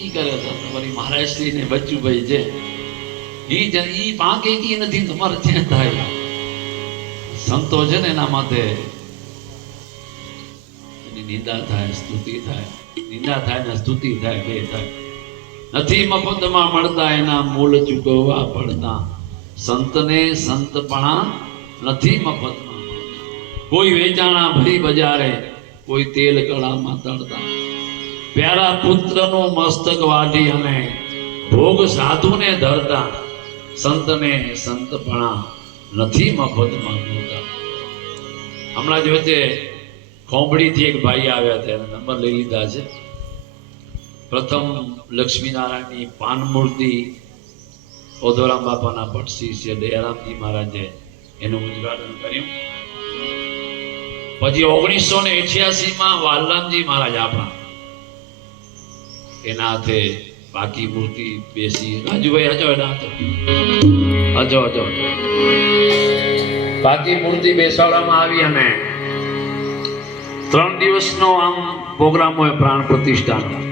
ઈ કરે તો તમારી મહારાજશ્રી ને બચ્ચુભાઈ છે ઈ પાંકે કી નથી તમારે ત્યાં થાય સંતો છે ને એના માટે એની નિંદા થાય સ્તુતિ થાય નિંદા થાય ને સ્તુતિ થાય બે થાય નથી મફતમાં મળતા એના મૂળ ચૂકવવા પડતા સંતને સંતપણા નથી મફતમાં કોઈ વેચાણા ભરી બજારે કોઈ તેલ કળામાં તળતા પ્યારા પુત્રનું મસ્તક વાઢી અને ભોગ સાધુને ધરતા સંતને સંતપણા નથી મફતમાં મળતા હમણાં જ વચ્ચે ખોંભડીથી એક ભાઈ આવ્યા હતા એના નંબર લઈ લીધા છે પ્રથમ લક્ષ્મીનારાયણની પાન મૂર્તિ ઓધોરામ બાપાના પટસી છે દયારામજી મહારાજે એનું ઉદ્ઘાટન કર્યું પછી 1988 વાલરામજી મહારાજ આપણા એના હાથે બાકી મૂર્તિ બેસી રાજુભાઈ હજો એના હાથે હજો બાકી મૂર્તિ બેસાડવામાં આવી અને 3 દિવસનો આમ પ્રોગ્રામ હોય પ્રાણ પ્રતિષ્ઠાનો